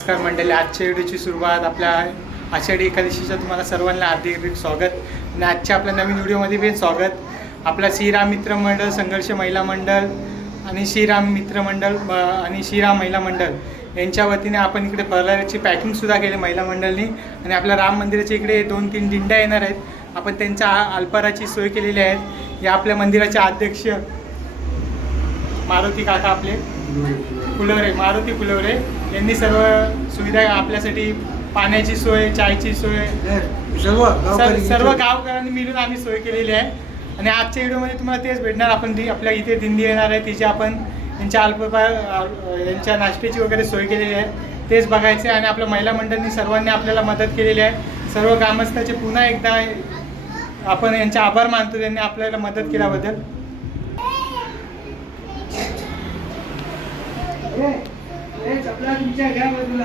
नमस्कार मंडळी, आजच्या व्हिडिओची सुरुवात आपल्या आषाढी एकादशीचं तुम्हाला सर्वांना हार्दिक स्वागत आणि आजच्या आपल्या नवीन व्हिडिओमध्ये पण स्वागत. आपला श्रीराम मित्र मंडळ, संघर्ष महिला मंडळ आणि श्रीराम मित्र मंडळ आणि श्रीराम महिला मंडळ यांच्या वतीने आपण इकडे फराळाची पॅकिंगसुद्धा केली महिला मंडळाने. आणि आपल्या राम मंदिराच्या इकडे 2-3 दिंड्या येणार आहेत. आपण त्यांच्या अल्पाराची सोय केलेली आहे. या आपल्या मंदिराचे अध्यक्ष मारुती काका आपले फुलवरे, मारुती फुलवरे यांनी सर्व सुविधा आपल्यासाठी, पाण्याची सोय, चायची सोय सर्व गावकऱ्यांनी मिळून आम्ही सोय केलेली आहे. आणि आजच्या व्हिडिओमध्ये तुम्हाला तेच भेटणार. आपण आपल्या इथे दिंडी येणार आहे, तिची आपण यांच्या यांच्या नाश्त्याची वगैरे सोय केलेली आहे, तेच बघायचे. आणि आपल्या महिला मंडळांनी सर्वांनी आपल्याला मदत केलेली आहे. सर्व ग्रामस्थांचे पुन्हा एकदा आपण यांचे आभार मानतो, त्यांनी आपल्याला मदत केल्याबद्दल. तुमच्या घ्या बाजूला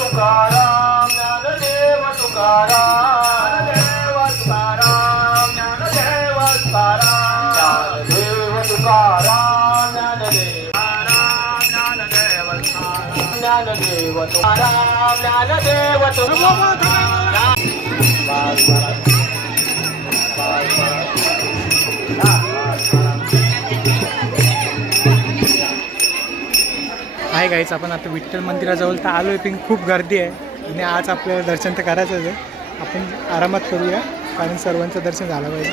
तुकाराम, ज्ञानदेव तुकाराम, ज्ञानदेव तुकाराम. आहे गाईच, आपण आता विठ्ठल मंदिराजवळ तर आलो आहे, पण खूप गर्दी आहे आणि आज आपल्याला दर्शन तर करायचंच आहे. आपण आरामात करूया कारण सर्वांचं दर्शन झालं पाहिजे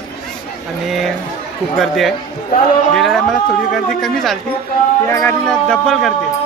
आणि खूप गर्दी आहे. गेल्या टायमाला थोडी गर्दी कमी झाली, या गाडीला डबल गर्दी आहे.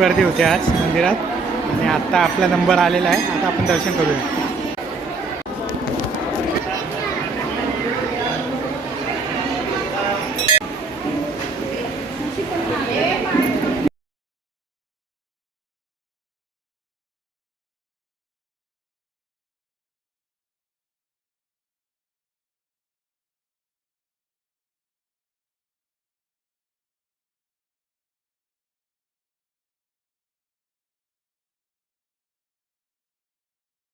गर्दी होती आज मंदिरात आणि आता आपला नंबर आलेला आहे. आता आपण दर्शन करूया.